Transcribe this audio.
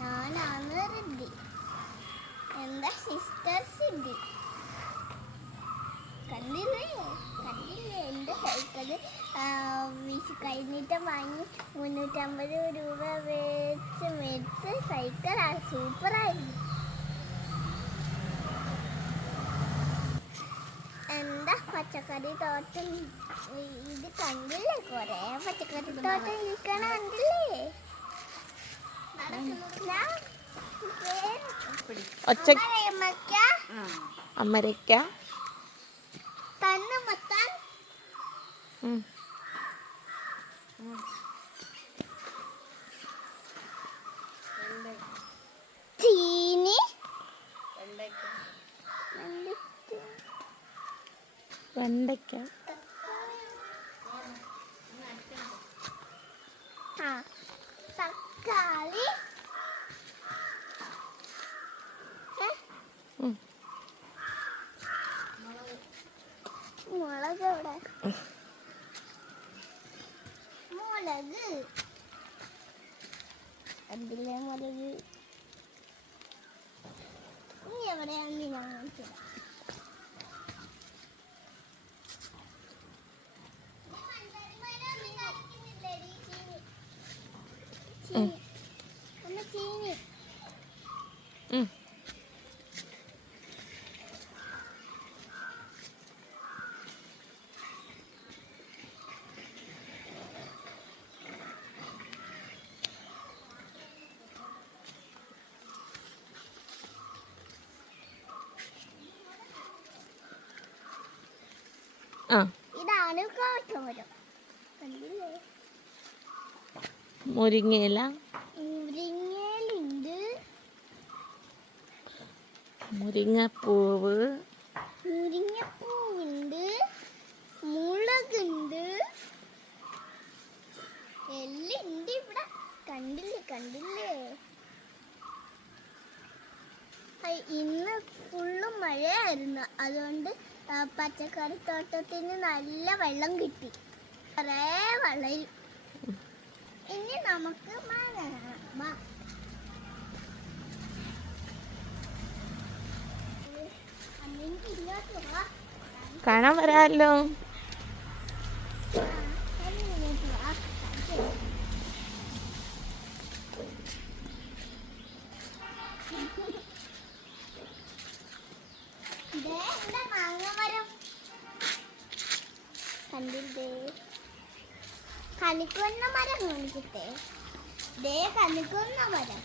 ഞാനാണ് റിദ്ധി, എൻ്റെ സിസ്റ്റർ സിദ്ധി. കണ്ടില്ലേ കണ്ടില്ലേ എൻ്റെ സൈക്കിള് വിഷു കഴിഞ്ഞിട്ട് വാങ്ങി 350 രൂപ വെച്ച് മേടിച്ച് സൈക്കിൾ സൂപ്പറായിരുന്നു. എന്താ പച്ചക്കറി തോട്ടം ഇത് കണ്ടില്ലേ? കുറേ പച്ചക്കറി തോട്ടം ഇരിക്കണ കണ്ടില്ലേ? അമരക്ക തണ്ണിമത്തൻ, ചീനി, വെണ്ടയ്ക്ക, തക്കാളി, മുളക് എവിടെ? മുളക് കണ്ടില്ലേ? മുളക് ഇനി എവിടെയാണെന്ന് ഞാൻ കാണിച്ചത്. ചീനി ഇതാണ് കോട്ടോരം. കണ്ടില്ലേ? മുരിങ്ങയില, മുരിങ്ങയിലുണ്ട്, മുരിങ്ങപ്പൂവ്, മുരിങ്ങപ്പൂവുണ്ട്, മുളകുണ്ട്, എല്ലാം ഉണ്ട് ഇവിടെ. കണ്ടില്ലേ കണ്ടില്ലേ? ഇന്ന് ഫുള്ളും മഴയായിരുന്നു, അതുകൊണ്ട് പച്ചക്കറി തോട്ടത്തിന് നല്ല വെള്ളം കിട്ടി. കുറേ വെള്ളം. ഇനി നമുക്ക് കാണാൻ വരാമല്ലോ. കണ്ടില്ലേ? കണിക്കൊന്ന മരം കാണിക്കട്ടെ. കണിക്കൊന്ന മരം